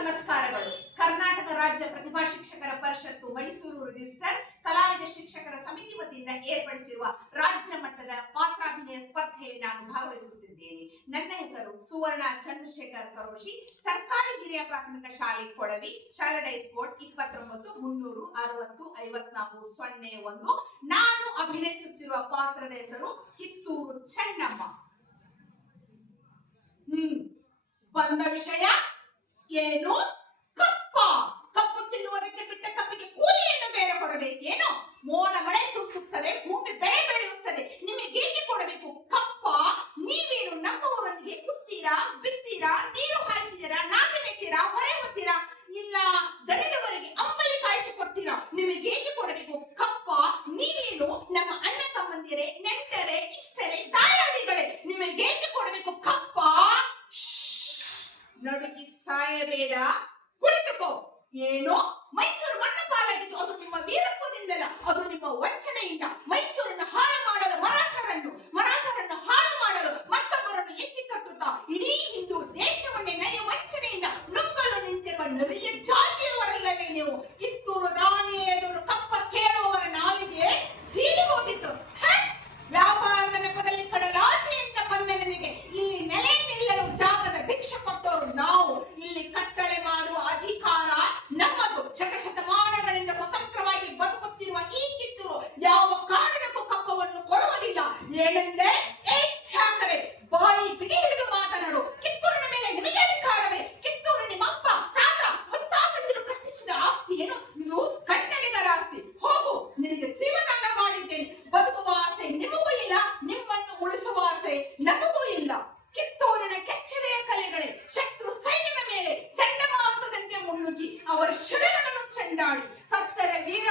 ನಮಸ್ಕಾರಗಳು. ಕರ್ನಾಟಕ ರಾಜ್ಯ ಪ್ರತಿಭಾ ಶಿಕ್ಷಕರ ಪರಿಷತ್ತು ಮೈಸೂರು ರಿಜಿಸ್ಟರ್ ಕಲಾವಿದ ಶಿಕ್ಷಕರ ಸಮಿತಿ ವತಿಯಿಂದ ಏರ್ಪಡಿಸಿರುವ ರಾಜ್ಯ ಮಟ್ಟದ ಪಾತ್ರಾಭಿನಯ ಸ್ಪರ್ಧೆಯಲ್ಲಿ ನಾನು ಭಾಗವಹಿಸುತ್ತಿದ್ದೇನೆ. ನನ್ನ ಹೆಸರು ಸುವರ್ಣ ಚಂದ್ರಶೇಖರ್ ಕರೋಶಿ, ಸರ್ಕಾರಿ ಹಿರಿಯ ಪ್ರಾಥಮಿಕ ಶಾಲೆ ಕೊಳವಿ, ಶಾಲಡೈಸ್ ಕೋಡ್ 29-360-54-01. ನಾನು ಅಭಿನಯಿಸುತ್ತಿರುವ ಪಾತ್ರದ ಹೆಸರು ಕಿತ್ತೂರು ಚೆನ್ನಮ್ಮ. ಬಂದ ವಿಷಯ ಏನು? ಕಪ್ಪ. ಕಪ್ಪು ತಿನ್ನುವುದಕ್ಕೆ ಬಿಟ್ಟ ಕಪ್ಪಿಗೆ ಕೂಲಿಯನ್ನು ಬೇರೆ ಕೊಡಬೇಕೇನೋ? ಮೋಡ ಮಳೆ ಸುರಿಸುತ್ತದೆ, ಭೂಮಿ ಬೆಳೆ ಬೆಳೆಯುತ್ತದೆ, ನಿಮಗೇಕೆ ಕೊಡಬೇಕು ಕಪ್ಪ? ನೀವೇನು ನಮ್ಮವರೊಂದಿಗೆ ಕುತ್ತೀರಾ, ಬಿತ್ತೀರಾ, ನೀರು ಹಾಯಿಸಿದ್ದೀರಾ, ನಾಟಿ ನೆತ್ತೀರಾ, ಹೊರೆ ಹೊತ್ತೀರಾ, ಇಲ್ಲ ದಣಿದವರಿಗೆ ಅಂಬಲಿ ಕಾಯಿಸಿ ಕೊಡ್ತೀರಾ? ನಿಮಗೇಕೆ ಕೊಡಬೇಕು ಕಪ್ಪ? ನೀವೇನು ನಮ್ಮ ಅಣ್ಣ ತಮ್ಮಂದಿರೇ, ನೆಂಟರೇ, ಇಷ್ಟರೇ, ದಾಯಾದಿಗಳೇ, ನಿಮಗೇಕೆ ಕೊಡಬೇಕು ಕಪ್ಪ? ನಡುಗಿ ಸಾಯಬೇಡ, ಕುಳಿತುಕೋ. ಏನೋ ಮೈಸೂರು ಮಣ್ಣು ಪಾಲಾಗಿದ್ದು ಅದು ನಿಮ್ಮ ವೀರತ್ವದಿಂದಲ್ಲ, ಅದು ನಿಮ್ಮ ವಂಚನೆಯಿಂದ. ಮೈಸೂರನ್ನು ಹಾಳು ಮಾಡಲು ಮರಾಠರನ್ನು ಹಾಳು ಮಾಡಲು ಮತ್ತೊಬ್ಬರನ್ನು ಎತ್ತಿ ಕಟ್ಟುತ್ತಾ ಇಡೀ ಹಿಂದೂ ದೇಶವನ್ನೇ ನಯ ವಂಚನೆಯಿಂದ ನುಂಗಲು ನಿಂತಿರುವ ನರಿಯ ಜಾತಿಯವರಲ್ಲವೇ ನೀವು? ಕಿತ್ತೂರು ರಾಣಿ ಎದುರು ಕಪ್ಪ ಕೇಳುವವರ ನಾಲಿಗೆ ಸೀಳಿ ಹೋಗಿತ್ತು. ವ್ಯಾಪಾರದ ನೆಪದಲ್ಲಿ ಕಡಲಾಚೆಯಿಂದ ಬಂದ ನಿಮಗೆ ಇಲ್ಲಿ ನೆಲೆ ನಿಲ್ಲಲು ಜಾಗದ ಭಿಕ್ಷೆ ಕೊಟ್ಟವರು ನಾವು. ಇಲ್ಲಿ ಕಟ್ಟಳೆ ಮಾಡುವ ಅಧಿಕಾರ ನಮ್ಮದು. ಶತಶತಮಾನಗಳಿಂದ ಸ್ವತಂತ್ರವಾಗಿ ಬದುಕುತ್ತಿರುವ ಈ ಕಿತ್ತೂರು ಯಾವ ಕಾರಣಕ್ಕೂ ಕಪ್ಪವನ್ನು ಕೊಡುವುದಿಲ್ಲ. ಏನೆಂದೇ ಠಾಕರೆ, ಬಾಯಿ ಬಿಗಿ ಹಿಡಿದು ಮಾತನಾಡು. ಕಿತ್ತೂರಿನ ಮೇಲೆ ನಿಮಗೆ ಅಧಿಕಾರವೇ? ಕಿತ್ತೂರು ನಿಮ್ಮ ಅಪ್ಪ, ತಾತ, ಮುತ್ತಾತಂದಿರು ಕಟ್ಟಿಸಿದ ಆಸ್ತಿ ಏನು? ಇದು ಕನ್ನಡಿಗರ ಆಸ್ತಿ. ಹೋಗು, ನಿನಗೆ ಜೀವದಾನ ಮಾಡಿದ್ದೇನೆ. ಬದುಕುವ ಆಸೆ ನಿಮಗೂ ಇಲ್ಲ, ನಿಮ್ಮನ್ನು ಉಳಿಸುವ ಆಸೆ ನಮಗೂ ಇಲ್ಲ. ಕಿತ್ತೂರಿನ ಕೆಚ್ಚೆದೆಯ ಕಲೆಗಳೇ ಶತ್ರು ಸೈನ್ಯದ ಮೇಲೆ ಚಂಡಮಾರುತದಂತೆ ಮುನ್ನುಗ್ಗಿ ಅವರ ಶಿರಗಳನ್ನು ಚೆಂಡಾಡಿ ಸತ್ತರೆ ವೀರ